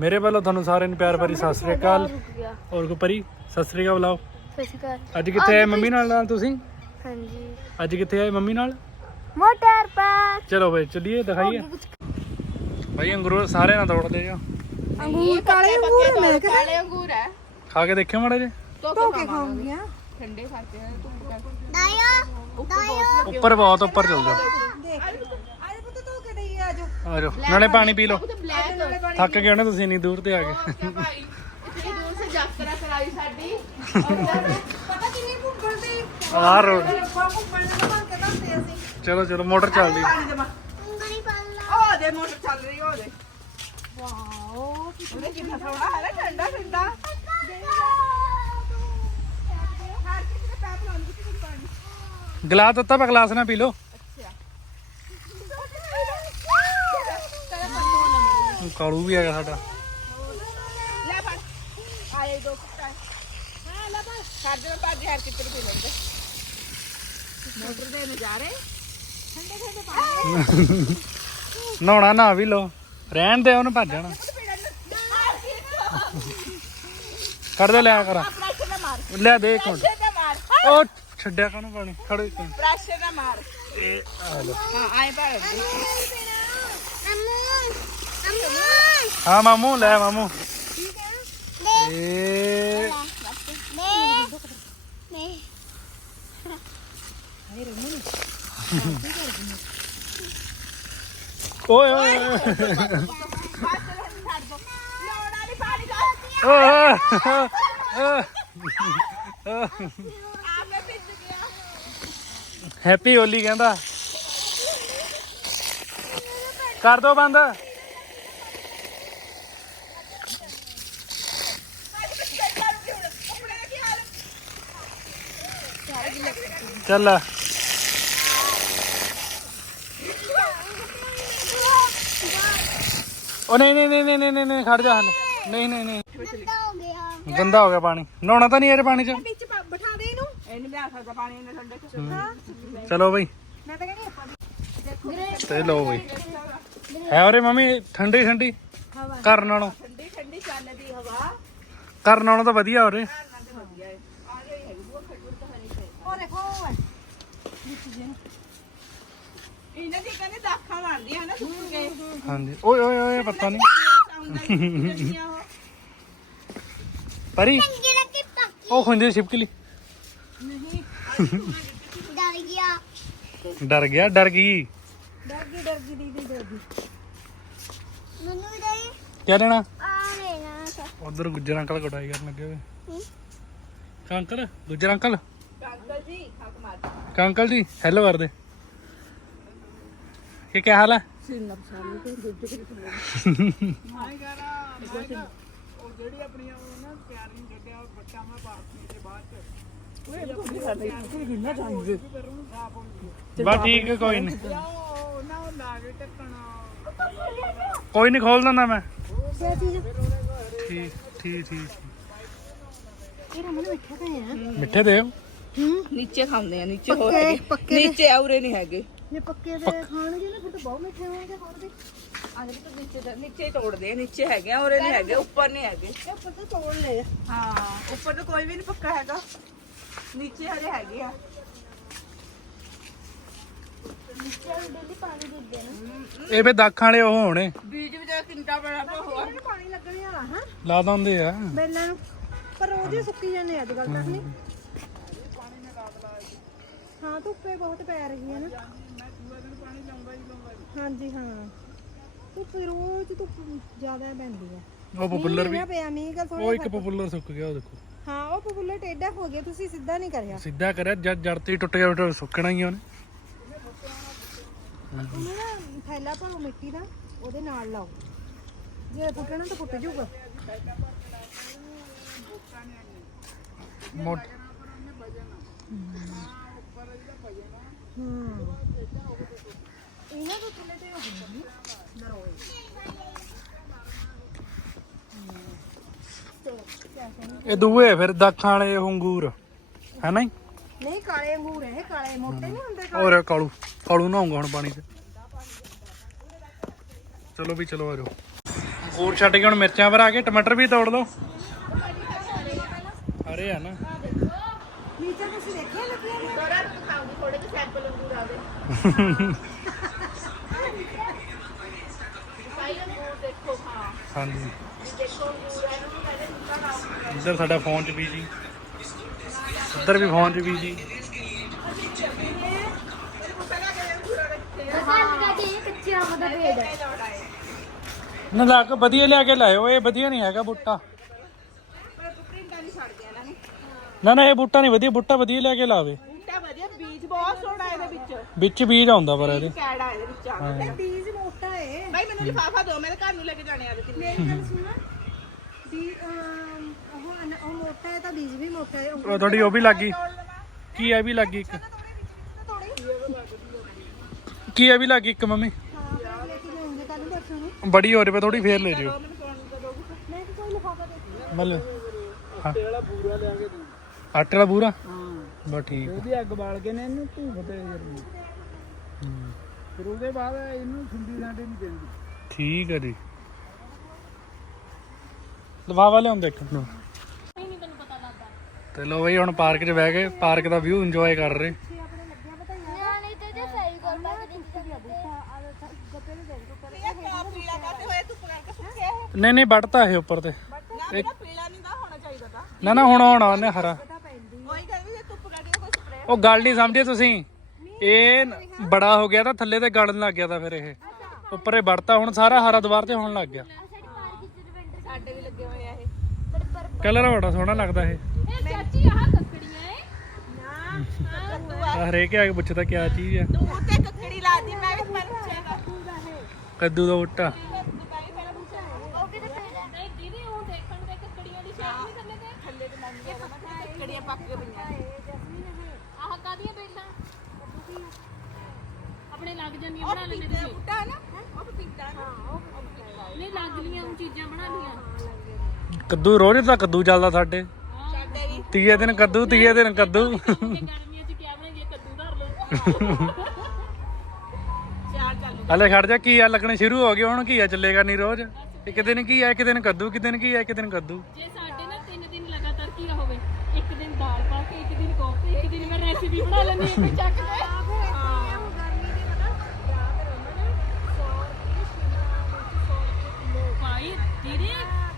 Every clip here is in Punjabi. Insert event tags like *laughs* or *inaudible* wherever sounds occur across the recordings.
ਮੇਰੇ ਵੱਲੋਂ ਤੁਹਾਨੂੰ ਸਾਰਿਆਂ ਨੂੰ ਪਿਆਰ ਭਰੀ ਸਤਿ ਸ੍ਰੀ ਅਕਾਲ। ਔਰ ਕੋ ਪਰੀ ਸਤਿ ਸ੍ਰੀ ਅਕਾਲ ਬੁਲਾਓ। ਸਤਿ ਸ਼੍ਰੀ ਅਕਾਲ। ਅੱਜ ਕਿੱਥੇ ਆਏ ਮੰਮੀ ਨਾਲ ਨਾਲ ਤੁਸੀਂ? ਹਾਂਜੀ। ਅੱਜ ਕਿੱਥੇ ਆਏ ਮੰਮੀ ਨਾਲ? ਮੋਟਰ ਪਾਰਕ ਚਲੋ ਬਈ ਚੱਲੀਏ ਦਿਖਾਈਏ। ਭਾਈ ਅੰਗੂਰ ਸਾਰੇ ਨਾਲ ਤੋੜਦੇ ਜਾ ਅੰਗੂਰ ਕਾਲੇ ਅੰਗੂਰ ਮੈਂ ਕਿਹਾ ਕਾਲੇ ਅੰਗੂਰ ਹੈ ਖਾ ਕੇ ਦੇਖਿਓ ਮਾੜੇ ਜੇ ਧੋ ਕੇ ਖਾਉਂਗੀਆਂ ਠੰਡੇ ਖਾਤੇ ਹੈ ਧੁੱਪ ਕਰ ਉੱਪਰ ਬਹੁਤ ਉੱਪਰ ਚੱਲ ਜਾ ਆਏ ਪੁੱਤ ਧੋ ਕੇ ਦੇਈ ਆਜੋ ਆ ਜਾਓ। ਨਾਲੇ ਪਾਣੀ ਪੀ ਲਓ। ਥੱਕ ਗਏ ਹੋ ਨਾ ਤੁਸੀਂ ਇੰਨੀ ਦੂਰ ਤੇ ਆ ਗਏ। ਭਾਈ? ਪਤਾ ਕਿੰਨੀ ਆਹ ਰੋਡ ਬਣ ਕੇ ਦੱਸਦੇ ਅਸੀਂ। ਚਲੋ ਚਲੋ ਮੋਟਰ ਚੱਲਦੀ ਉਂਗਲੀ ਪਾ ਲਾ। ਉਹ ਦੇ ਮੋਟਰ ਚੱਲ ਰਹੀ ਉਹ ਦੇ। ਵਾਓ ਉਹਦੇ ਕਿੰਨਾ ਸੋਹਣਾ ਹੈ ਨਾ ਠੰਡਾ ਠੰਡਾ। ਹਰ ਕਿਸੇ ਦੇ ਪੈਪ ਲਾਉਣ ਕਿਸੇ ਦੇ ਪਾਣੀ। ਗਲਾਸ ਦਿੱਤਾ ਪਾ ਗਲਾਸ ਨਾ ਪੀ ਲਓ। ਕਾਲੂ ਵੀ ਹੈਗਾ ਸਾਡਾ। ਲੈ ਫੜ। ਆਏ ਦੋ ਕੁੱਤਾ। ਹਾਂ ਲੈ ਫੜ। ਕਰ ਦੇ ਦੇ ਹਰ ਕਿਤੇ ਪੀ ਲੈਂਦੇ। ਮੋਟਰ ਦੇ ਨਜ਼ਾਰੇ। ਠੰਡੇ ਠੰਡੇ ਪਾਣੀ ਨਹਾਉਣਾ ਨਾ ਵੀ ਲਓ। ਰਹਿਣ ਦੇ ਉਹਨੂੰ ਭੱਜ ਜਾਣਾ। ਕੱਢ ਦੇ ਲਿਆ ਕਰ। ਲੈ ਦੇ ਇੱਕ ਮਿੰਟ। ਉਹ ਛੱਡਿਆ ਕਾਹਨੂੰ ਪਾਣੀ? ਖੜੋ ਪ੍ਰੈਸ਼ਰ ਨਾ ਮਾਰ। ਇਹ ਆ ਲਓ। ਹਾਂ ਆਏ ਭਰ ਹਾਂ ਮਾਮੂ ਲੈ ਮਾਮੂ। ਇਹ। ਓਏ ਓਏ ਹੈਪੀ ਹੋਲੀ ਕਹਿੰਦਾ। ਕਰ ਦੋ ਬੰਦ। ਚੱਲ। ਉਹ ਨਹੀਂ ਨਹੀਂ ਨਹੀਂ ਨਹੀਂ ਨਹੀਂ ਖੜ ਜਾ ਹਲ। ਨਹੀਂ ਨਹੀਂ ਨਹੀਂ। ਗੰਦਾ ਹੋ ਗਿਆ ਪਾਣੀ। ਨਹਾਉਣਾ ਤਾਂ ਨਹੀਂ ਇਹਦੇ ਪਾਣੀ 'ਚ? ਵਿੱਚ ਬਿਠਾ ਦੇ ਇਹਨੂੰ। ਇਹ ਨਹੀਂ ਲਿਆ ਸਕਦਾ ਪਾਣੀ ਇਹਨੇ ਠੰਡੇ ਚ। ਚਲੋ ਬਈ। ਮੈਂ ਤਾਂ ਕਹਿੰਦੀ ਆਪਾਂ ਵੀ ਤੇ ਲਓ ਬਈ। ਹੈ ਉਰੇ ਮੰਮੀ ਠੰਡੀ ਠੰਡੀ। ਹਵਾ। ਘਰ ਨਾਲੋਂ। ਠੰਡੀ ਠੰਡੀ ਚੱਲਦੀ ਹਵਾ। ਘਰ ਨਾਲੋਂ ਤਾਂ ਵਧੀਆ ਉਰੇ ਉਹ ਦੇਖੋ ਇਹਨਾਂ ਦੀ ਕਹਿੰਦੇ ਦਾਖਾਂ ਮਾਰਦੀਆਂ ਹਨਾ ਸੁੱਕ ਕੇ। ਹਾਂਜੀ। ਓਏ ਓਏ ਓਏ ਪਤਾ ਨਹੀਂ ਆਉਂਦਾ ਉਹ। ਪਰੀ। ਉਹ ਖੁੰਝੇ ਛਿਪਕਲੀ ਡਰ ਗਿਆ। ਡਰ ਗਿਆ ਡਰ ਗਈ। ਡਰ ਗਈ ਡਰ ਗਈ ਦੀਦੀ ਡਰ ਗਈ। ਮੈਨੂੰ ਵੀ ਦਈ ਕਿਆ ਲੈਣਾ ਆ ਲੈਣਾ ਉਧਰ ਗੁੱਜਰ ਅੰਕਲ ਕਟਾਈ ਕਰਨ ਲੱਗੇ ਹੋਏ। ਕਾ ਅੰਕਲ ਗੁੱਜਰ ਅੰਕਲ। ਅੰਕਲ ਜੀ ਕਾ ਅੰਕਲ ਜੀ ਹੈਲੋ ਕਰ ਦੇ ਕੀ ਕੀ ਹਾਲ ਹੈ? ਦੇ ਬਸ ਠੀਕ ਹੈ ਕੋਈ ਨਹੀਂ। ਕੋਈ ਨਹੀਂ ਖੋਲ ਦਿੰਦਾ ਮੈਂ। ਠੀਕ ਠੀਕ ਠੀਕ। ਇਹ ਮਿੱਠਾ ਤਾਂ ਹੈ ਨੀਚੇ ਖਾਂਦੇ ਆ ਨੀਚੇ ਹੋਰ ਪੱਕੇ ਹੈਗੇ। ਪੱਕੇ ਨੀਚੇ ਆਉਰੇ ਨਹੀਂ ਹੈਗੇ। ਜੇ ਪੱਕੇ ਦੇ ਖਾਣਗੇ ਨਾ ਫਿਰ ਬਹੁਤ ਮਿੱਠੇ ਹੋਣਗੇ ਹੋਰ ਦੇ। ਆਹ ਜਿਹੜੇ ਤਾਂ ਨੀਚੇ ਤਾਂ- ਨੀਚੇ ਹੀ ਤੋੜਦੇ ਆ ਨੀਚੇ ਹੈਗੇ ਆ ਉਰੇ ਨਹੀਂ ਹੈਗੇ ਉੱਪਰ ਨਹੀਂ ਹੈਗੇ। ਇਹ ਉੱਪਰ ਤੋਂ ਤੋੜ ਲੈ ਹਾਂ ਉੱਪਰ ਤਾਂ ਕੋਈ ਵੀ ਨਹੀਂ ਪੱਕਾ ਹੈਗਾ। ਨੀਚੇ ਹਰੇ ਹੈਗੇ ਆ। ਨੀਚੇ ਡੇਲੀ ਪਾਣੀ ਦਿੰਦੇ ਨੇ। ਇਹ ਫੇ ਦਾਖਾਂ ਵਾਲੇ ਉਹ ਹੋਣੇ। ਬੀਜ ਵੀ ਜਿਹੜਾ ਕਿੰਨਾ ਬੜਾ ਹੋਆ। ਪਾਣੀ ਲੱਗਣੇ ਵਾਲਾ ਹਾਂ। ਲਾ ਦਿੰਦੇ ਆ। ਬੈਲਾਂ ਨੂੰ। ਪਰ ਉਹਦੇ ਸੁੱਕੀ ਜਾਂਦੇ ਅੱਜ ਕੱਲ ਤੱਕ ਨਹੀਂ। ਹਾਂ ਧੁੱਪੇ ਬਹੁਤ ਪੈ ਰਹੀ ਹੈ ਨਾ। ਹਾਂਜੀ ਹਾਂ। ਧੁੱਪ ਰੋਜ਼ ਧੁੱਪ ਜ਼ਿਆਦਾ ਪੈਂਦੀ ਹੈ। ਉਹ ਪਪੂਲਰ ਵੀ ਪਿਆ ਮੀਂਹ ਕਾ ਉਹ ਥੋੜਾ ਇੱਕ ਪਪੂਲਰ ਸੁੱਕ ਗਿਆ ਉਹ ਦੇਖੋ। ਹਾਂ ਉਹ ਪਪੂਲਰ ਟੇਡਾ ਹੋ ਗਿਆ ਤੁਸੀਂ ਸਿੱਧਾ ਨਹੀਂ ਕਰਿਆ। ਸਿੱਧਾ ਕਰਿਆ ਜਦ ਜੜ ਤੇ ਹੀ ਟੁੱਟ ਗਿਆ ਫਿਰ ਸੁੱਕਣਾ ਹੀ ਆ ਉਹਨੇ। ਉਹਨੂੰ ਨਾ ਥੈਲਾ ਭਾਵੇਂ ਮਿੱਟੀ ਦਾ ਉਹਦੇ ਨਾਲ ਲਾਓ। ਜੇ ਫੁੱਟਣਾ ਤਾਂ ਫੁੱਟ ਜਾਊਗਾ। ਮੋਟ ਇਹਨਾਂ ਤੋਂ ਥੱਲੇ ਤੇ ਹੋ। ਗਈ ਨਰੋਏ ਇਹ ਦੂਏ ਫਿਰ ਦਾਖਾਂ ਵਾਲੇ ਉਹ ਅੰਗੂਰ ਹੈ ਨਾ ਨਹੀਂ ਕਾਲੇ ਅੰਗੂਰ ਇਹ ਕਾਲੇ ਮੋਟੇ ਨਹੀਂ ਹੁੰਦੇ ਹੋਰ ਕਾਲੂ ਕਾਲੂ ਨਹਾਉਂਗਾ ਹੁਣ ਪਾਣੀ 'ਚ ਚਲੋ ਵੀ ਚਲੋ ਆ ਜਾਓ। ਹੋਰ ਛੱਡ ਕੇ ਹੁਣ ਮਿਰਚਾਂ ਪਰ ਆ ਕੇ ਟਮਾਟਰ ਵੀ ਤੋੜ ਲਓ। ਅਰੇ ਆ ਨਾ। ਨੀਚੇ ਤੁਸੀਂ ਦੇਖਿਆ ਲੱਗਿਆ ਨੇ ਥੋੜਾ ਦਿਖਾਉਂਗੀ ਥੋੜੇ ਜਿਹੇ ਸੈਂਪਲ ਅੰਗੂਰ ਆਵੇ ਭਾਈ ਅੰਗੂਰ ਦੇਖੋ ਹਾਂ। ਹਾਂਜੀ। ਵੀ ਦੇਖੋ ਅੰਗੂਰ ਹੈ ਇਹਨੂੰ ਕਹਿੰਦੇ ਨਿੱਕਾ ਨਾਮ ਇੱਧਰ ਸਾਡਾ ਫੋਨ 'ਚ ਬੀਜੀ ਉੱਧਰ ਵੀ ਫੋਨ 'ਚ ਬੀਜੀ ਕੱਚੇ ਆਮ ਦਾ ਭੇਡ ਨਾ ਲਾ ਕੇ ਵਧੀਆ ਲਿਆ ਕੇ ਲਾਇਓ ਇਹ ਵਧੀਆ ਨਹੀਂ ਹੈਗਾ ਬੂਟਾ। ਪ੍ਰਿੰਟਾਂ ਨਹੀਂ ਛੱਡਦੇ ਇਹਨਾਂ ਨੂੰ। ਨਾ ਨਾ ਇਹ ਬੂਟਾ ਨਹੀਂ ਵਧੀਆ ਬੂਟਾ ਵਧੀਆ ਲਿਆ ਕੇ ਲਾਵੇ। ਬੂਟਾ ਵਧੀਆ ਬੀਜ ਬਹੁਤ ਸੋਹਣਾ ਇਹਦੇ ਵਿੱਚ। ਵਿੱਚ ਬੀਜ ਆਉਂਦਾ ਪਰ ਇਹਦੇ। ਕੈੜ ਆ ਇਹਦੇ ਵਿੱਚ ਆ ਹਾਂ। ਬੀਜ ਮੋਟਾ ਏ ਭਾਈ ਮੈਨੂੰ ਲਿਫਾਫਾ ਦਿਓ ਮੇਰੇ ਘਰ ਨੂੰ ਲੈ ਕੇ ਜਾਣੇ ਆ ਕਿੰਨੇ। ਮੇਰੀ ਗੱਲ ਸੁਣ। ਬੀ ਅਮ, ਉਹ ਅਨ- ਉਹ ਮੋਟਾ ਹੈ ਤਾਂ ਬੀਜ ਵੀ ਮੋਟਾ ਹੈ। ਉਹ ਤੁਹਾਡੀ ਉਹ ਵੀ ਲੱਗ ਗਈ। ਕੀ ਇਹ ਵੀ ਲੱਗ ਗਈ ਇੱਕ? ਕੀ ਇਹ ਵੀ ਲੱਗ ਗਈ ਇੱਕ ਮੰਮੀ? ਹਾਂ ਲੈ ਕੇ ਜਾਉਂਗੇ ਕੱਲ ਨੂੰ ਪਰਸੋਂ ਨੂੰ ਬੜੀ ਹੋ ਰਹੀ ਥੋੜੀ ਫੇਰ ਲੈ ਜਿਓ। ਮੈਨੂੰ ਫੋਨ ਕਰ ਦੋਗੇ ਮੈਂ ਤਾਂ ਕੋਈ ਲਿਫਾਫਾ ਦੇ ਮਤਲਬ ਆਟੇ ਵਾਲਾ ਬੂਰਾ ਲਿਆ ਕੇ ਆਟੇ ਵਾਲਾ ਬੂਰਾ? ਹਾਂ। ਬਸ ਠੀਕ ਆ। ਉਹਦੀ ਅੱਗ ਬਾਲ ਕੇ ਨੇ ਇਹਨੂੰ ਧੂਫ ਤੇ ਕਰਨੀ ਫਿਰ ਉਹਦੇ ਬਾਅਦ ਇਹਨੂੰ ਸੁੰਡੀ ਸਾਂਡੇ ਨਹੀਂ ਪੈਂਦੀ ਠੀਕ ਹੈ ਜੀ। ਲਵਾਵਾ ਲਿਆਉਂਦੇ ਇੱਕ ਨੂੰ ਤੇ ਲੋ ਬਈ ਹੁਣ ਪਾਰਕ 'ਚ ਬਹਿ ਗਏ ਪਾਰਕ ਦਾ ਵਿਊ ਇੰਜੋਏ ਕਰ ਰਹੇ। ਇਹ ਇਹ ਨਹੀਂ ਨਹੀਂ ਵੱਢਤਾ ਇਹ ਉੱਪਰ ਤੇ। ਨਾ ਮੇਰਾ ਪੀਲਾ ਨਹੀਂ ਦਾ ਹੋਣਾ ਚਾਹੀਦਾ ਤਾਂ। ਨਾ ਨਾ ਹੁਣ ਆਉਣਾ ਉਹਨੇ ਹਰਾ ਉਹੀ ਗੱਲ ਵੀ ਜੇ ਧੁੱਪ ਕਰਕੇ ਕੋਈ ਸਪਰੇ ਉਹ ਗੱਲ ਨਹੀਂ ਸਮਝੇ ਤੁਸੀਂ। ਇਹ ਬੜਾ ਹੋ ਗਿਆ ਤਾਂ ਥੱਲੇ ਤੇ ਗੜਨ ਲੱਗ ਗਿਆ ਤਾਂ ਫਿਰ ਇਹ। ਉੱਪਰੇ ਵੜਤਾ ਹੁਣ ਸਾਰਾ ਹਰਾ ਦੁਬਾਰ ਤੇ ਹੋਣ ਲੱਗ ਗਿਆ। ਸਾਡੇ ਵੀ ਲੱਗੇ ਹੋਏ ਆ ਇਹ ਕਲਰ ਬੜਾ ਸੋਹਣਾ ਲੱਗਦਾ ਇਹ। ਆਹ ਹਰੇਕ ਆ ਕੇ ਪੁੱਛਦਾ ਕਿਆ ਚੀਜ਼ ਆ। ਤੂੰ ਉੱਤੇ ਕੱਕੜੀ ਲਾਦੀ ਮੈਂ ਵੀ ਮੈਨੂੰ ਪੁੱਛੇਗਾ ਕੱਦੂ ਦਾ ਤੇ। ਕੱਕੜੀਆਂ ਕੇ ਪਈਆਂ। ਆਹ ਕਾਦੀਆਂ ਬੇਲਾਂ? ਆਪਣੇ ਲੱਗ ਜਾਂਦੀਆਂ ਉਹ ਬਣਾ ਲੈਂਦੇ ਪਪੀਤੇ ਦਾ ਤੁਸੀਂ। ਬੂਟਾ ਹੈ ਨਾ। ਉਹ ਪਪੀਤਾ ਨਾ। ਉਹ ਨਹੀਂ ਲੱਗ ਲੀਆਂ ਉਹ ਚੀਜ਼ਾਂ ਬਣਾ ਲੀਆਂ ਕੱਦੂ ਰੋਜ਼ ਤਾਂ ਕੱਦੂ ਚੱਲਦਾ ਸਾਡੇ। ਸਾਡੇ ਵੀ। ਤੀਏ ਦਿਨ ਕੱਦੂ ਤੀਏ ਦਿਨ ਕੱਦੂ। ਗਰਮੀਆਂ 'ਚ ਕਿਆ ਬਣਾਈਏ? ਕੱਦੂ ਧਰ ਲਓ। ਚਾਰ ਚੱਲ ਹਲੇ ਖੜ ਜਾ ਕੀ ਆ? ਲੱਗਣੇ ਸ਼ੁਰੂ ਹੋ ਗਏ। ਹੁਣ ਕੀ ਆ? ਚੱਲੇਗਾ ਨਹੀਂ ਰੋਜ਼? ਇੱਕ ਦਿਨ ਕੀ ਆ ਇੱਕ ਦਿਨ ਕੱਦੂ ਇੱਕ ਦਿਨ ਕੀ ਆ ਇੱਕ ਦਿਨ ਕੱਦੂ। ਜੇ ਸਾਡੇ ਨਾ ਤਿੰਨ ਦਿਨ ਲਗਾਤਾਰ ਕੀ ਹੋਵੇ ਇੱਕ ਦਿਨ ਦਾਲ ਪਾ ਕੇ ਇੱਕ ਦਿਨ ਕੋਫਤੇ ਇੱਕ ਦਿਨ ਮੈਂ ਰੈਸਿਪੀ ਬਣਾ ਲੈਂਦੀ ਹਾਂ ਕੋਈ ਚੱਕ ਕੇ। ਭਾਈ ਦੀਦੀ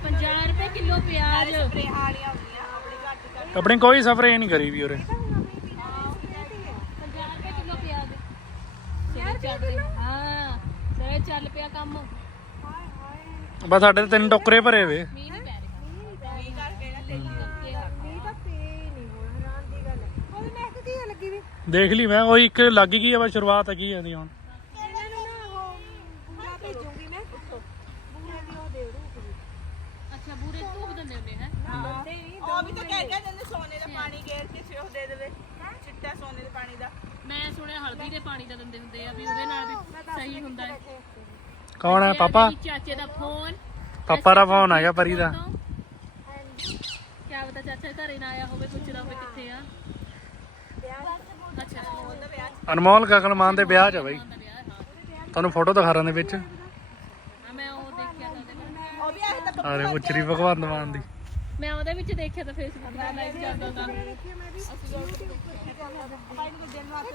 50 ਰੁਪਏ ਕਿਲੋ ਪਿਆਜ਼। ਰਿਹਾੜੀਆਂ ਹੁੰਦੀਆਂ ਆਪਣੇ ਘਰ ਦੀ ਕਰ ਆਪਣੀ ਕੋਈ ਸਫਰੇ ਨਹੀਂ ਕਰੀ ਵੀ ਉਰੇ। 50 ਰੁਪਏ ਕਿਲੋ ਪਿਆਜ਼। ਚਲੋ ਚੱਲ ਰਿਹਾ ਹਾਂ ਚਲੋ ਚੱਲ ਪਿਆ ਕੰਮ। ਬਸ ਸਾਡੇ ਤੇ ਤਿੰਨ ਟੋਕਰੇ ਭਰੇ ਵੇ। 20 ਦੇਖ ਲਈ ਮੈਂ ਉਹ ਇੱਕ ਲੱਗ ਗਈ ਆ ਬਸ ਸ਼ੁਰੂਆਤ ਹੈਗੀ ਆ ਦੀ ਹੁਣ ਕੌਣ ਹੈ ਪਾਪਾ? ਚਾਚੇ ਦਾ ਫੋਨ। ਪਾਪਾ ਦਾ ਫੋਨ ਹੈਗਾ ਪਰੀ ਦਾ। ਕਿਆ ਪਤਾ ਚਾਚਾ ਘਰੇ ਨਾ ਆਇਆ ਹੋਵੇ ਪੁੱਛਦਾ ਹੋਵੇ ਕਿੱਥੇ ਆ। ਅੱਛਾ। ਉਹਦਾ ਵਿਆਹ ਅਨਮੋਲ ਗਗਨਮਾਨ ਦੇ ਵਿਆਹ 'ਚ ਆ ਬਈ। ਦਾ ਵਿਆਹ ਹਾਂ ਤੁਹਾਨੂੰ ਫੋਟੋ ਦਿਖਾ ਰਾਂ ਦੇ ਵਿੱਚ। ਹਾਂ, ਮੈਂ ਉਹ ਦੇਖਿਆ ਤਾਂ ਉਹਦੇ ਵਿੱਚ। ਉਹ ਵੀ ਆਏ ਤਾਂ ਅਰੇ ਪੁੱਛਰੀ ਭਗਵਾਨ ਮਾਨ ਦੀ। ਮੈਂ ਉਹਦੇ ਵਿੱਚ ਦੇਖਿਆ ਤਾਂ ਫੇਸਬੁੱਕ ਦਾ ਲਾਈਵ ਚੱਲਦਾ ਤਾਂ। ਭਾਈ ਨੂੰ ਦਿਨ ਵਾਸਤੇ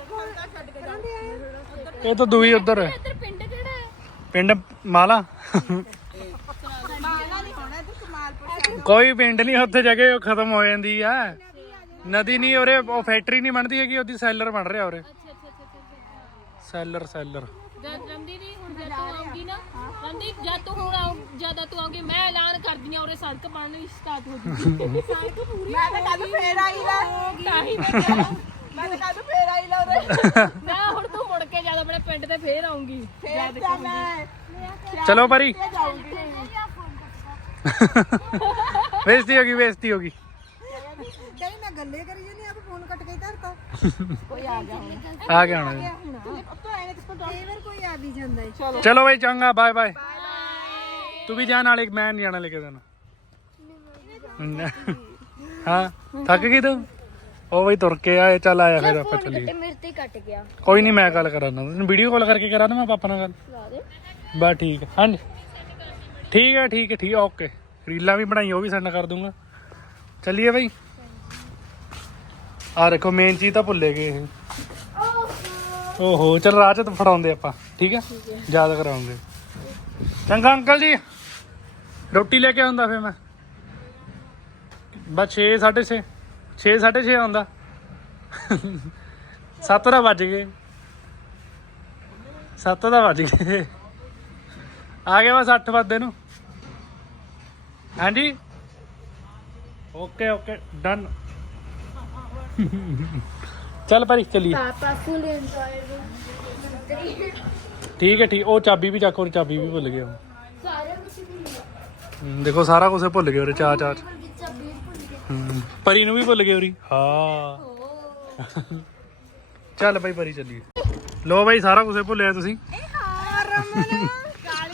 ਛੱਡ ਕੇ ਤਾਂ ਦੂਈ ਉਧਰ ਹੈ। ਇੱਧਰ ਪਿੰਡ ਕਿਹੜਾ ਹੈ? ਪਿੰਡ ਮਾਲਾ ਨਹੀਂ ਹੋਣਾ ਤੇ ਕਮਾਲਪੁਰ ਕੋਈ ਪਿੰਡ ਨਹੀਂ ਉੱਥੇ ਜਾ ਕੇ ਉਹ ਖਤਮ ਹੋ ਜਾਂਦੀ ਆ। ਨਦੀ ਨਹੀਂ ਉਰੇ ਉਹ ਫੈਕਟਰੀ ਨਹੀਂ ਬਣਦੀ ਹੈਗੀ ਉਹਦੀ ਸੈਲਰ ਬਣ ਰਿਹਾ ਉਰੇ। ਸੈਲਰ ਸੈਲਰ ਜਦ ਰੰਦੀ ਦੀ ਹੁਣ ਜਦ ਤੂੰ ਆਉਂਗੀ ਨਾ ਰੰਦੀ ਜਦ ਤੂੰ ਹੁਣ ਆਉਂ ਜਦ ਤੂੰ ਆਉਂਗੀ ਮੈਂ ਐਲਾਨ ਕਰਦੀ ਆ ਉਰੇ ਸੜਕ ਬਣਨੀ ਸਟਾਰਟ ਹੋ ਜੂਗੀ। *laughs* ਸੜਕ ਪੂਰੀ ਮੈਂ ਤਾਂ ਕੱਲ ਫੇਰ ਆਈ ਲਾ ਤਾਂ ਹੀ ਮੈਂ *laughs* ਕਿਹਾ, ਮੈਂ ਤਾਂ ਕੱਲ ਫੇਰ ਆਈ ਲਾ ਉਹਦੇ *laughs* ਮੈਂ ਹੁਣ ਤੂੰ ਮੁੜ ਕੇ ਜਦ ਆਪਣੇ ਪਿੰਡ ਤੇ ਫੇਰ ਆਉਂਗੀ। ਫੇਰ ਤਾਂ ਮੈਂ ਚਲੋ ਪਰੀ। *laughs* ਬੇਇੱਜ਼ਤੀ ਹੋ ਗਈ ਬੇਇੱਜ਼ਤੀ ਹੋ ਗਈ। ਕਹਿੰਦੀ ਮੈਂ ਗੱਲੇ ਕਰੀ ਜਾਂਦੀ ਆਪ ਫੋਨ ਕੱਟ ਕੇ ਹੀ ਧਰਤਾ। ਕੋਈ ਆ ਗਿਆ ਹੁਣ। ਆ ਗਿਆ ਹੁਣ। ਕਈ ਵਾਰ ਕੋਈ ਆ ਵੀ ਜਾਂਦਾ ਹੈ। ਚਲੋ। ਬਈ ਚੰਗਾ ਬਾਏ ਬਾਏ ਤੂੰ ਵੀ ਜਾਣ ਵਾਲੇ ਮੈਂ ਨਹੀਂ ਜਾਣਾ ਲੈ ਕੇ ਜਾਣਾ ਹਾਂ ਥੱਕ ਗਈ ਤੂੰ? ਉਹ ਬਈ ਤੁਰ ਕੇ ਆਏ ਚੱਲ ਆਇਆ ਫਿਰ ਆਪਾਂ ਚੱਲੀਏ। ਮੇਰੇ ਤੇ ਕੱਟ ਗਿਆ। ਕੋਈ ਨਹੀਂ ਮੈਂ ਗੱਲ ਕਰਾਂ ਤੈਨੂੰ ਵੀਡੀਓ ਕਾਲ ਕਰਕੇ ਕਰਾਂ ਨਾ ਮੈਂ ਪਾਪਾ ਨਾਲ ਗੱਲ ਬਸ ਠੀਕ ਹਾਂਜੀ। ਠੀਕ ਹੈ ਠੀਕ ਹੈ ਠੀਕ ਓਕੇ। ਰੀਲਾਂ ਵੀ ਬਣਾਈ ਉਹ ਵੀ ਸੈਂਡ ਕਰ ਦੂੰਗਾ। ਚੱਲੀਏ ਬਈ। ਆ ਦੇਖੋ ਮੇਨ ਚੀਜ਼ ਤਾਂ ਭੁੱਲੇ ਗਏ ਇਹ। ਓਹੋ ਚਲ ਰਾਹ ਚ ਤਾਂ ਫੜਾਉਂਦੇ ਆਪਾਂ ਠੀਕ ਹੈ? ਯਾਦ ਕਰਾਉਂਗੇ ਚੰਗਾ ਅੰਕਲ ਜੀ ਰੋਟੀ ਲੈ ਕੇ ਆਉਂਦਾ ਫੇ ਮੈਂ। ਬਸ 6 6:30 6 6:30 ਆਉਂਦਾ। 7 ਦਾ ਵੱਜ ਗਏ। 7 ਦਾ ਵੱਜ ਗਏ। ਆ ਗਿਆ ਬਸ 8 ਵਜੇ ਨੂੰ। ਹਾਂਜੀ? ਓਕੇ ਓਕੇ ਡਨ ਚੱਲ ਪਰੀ ਚੱਲੀਏ। ਪਾਪਾ ਫੁੱਲ ਇੰਜੋਏ ਠੀਕ ਹੈ ਠੀਕ। ਉਹ ਚਾਬੀ ਵੀ ਚੱਕ ਉਹ ਚਾਬੀ ਵੀ ਭੁੱਲ ਗਿਆ। ਸਾਰੇ ਕੁਝ ਵੀ ਦੇਖੋ ਸਾਰਾ ਕੁਝ ਭੁੱਲ ਗਏ ਉਰੇ ਚਾ ਚਾ ਪਰੀ ਨੂੰ ਵੀ ਭੁੱਲ ਗਏ ਉਰੀ। ਹਾਂ। ਚੱਲ ਬਾਈ ਪਰੀ ਚੱਲੀਏ। ਲੋ ਬਾਈ ਸਾਰਾ ਕੁਝ ਭੁੱਲਿਆ ਤੁਸੀਂ। ਕਾਲੀ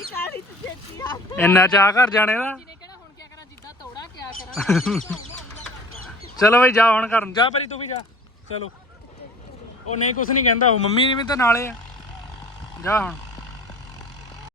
ਕਾਲੀ ਤੇ ਛੇਤੀ ਆ। ਇੰਨਾ ਚਾਹ ਘਰ ਜਾਣੇ ਦਾ ਜਿਹਨੇ ਕਿਹੜਾ ਹੁਣ ਕੀ ਕਰਾਂ ਜਿੱਦਾਂ ਤੋੜਾ ਕਿਆ ਕਰਾਂ ਚਲੋ ਬਾਈ, ਜਾ ਹੁਣ ਘਰ ਜਾ ਪਰੀ, ਤੂੰ ਵੀ ਜਾ। ਚਲੋ। ਉਹ ਨਹੀਂ ਕੁਝ ਨਹੀਂ ਕਹਿੰਦਾ, ਉਹ ਮੰਮੀ ਵੀ ਤਾਂ ਨਾਲੇ ਆ। ਜਾ ਹੁਣ।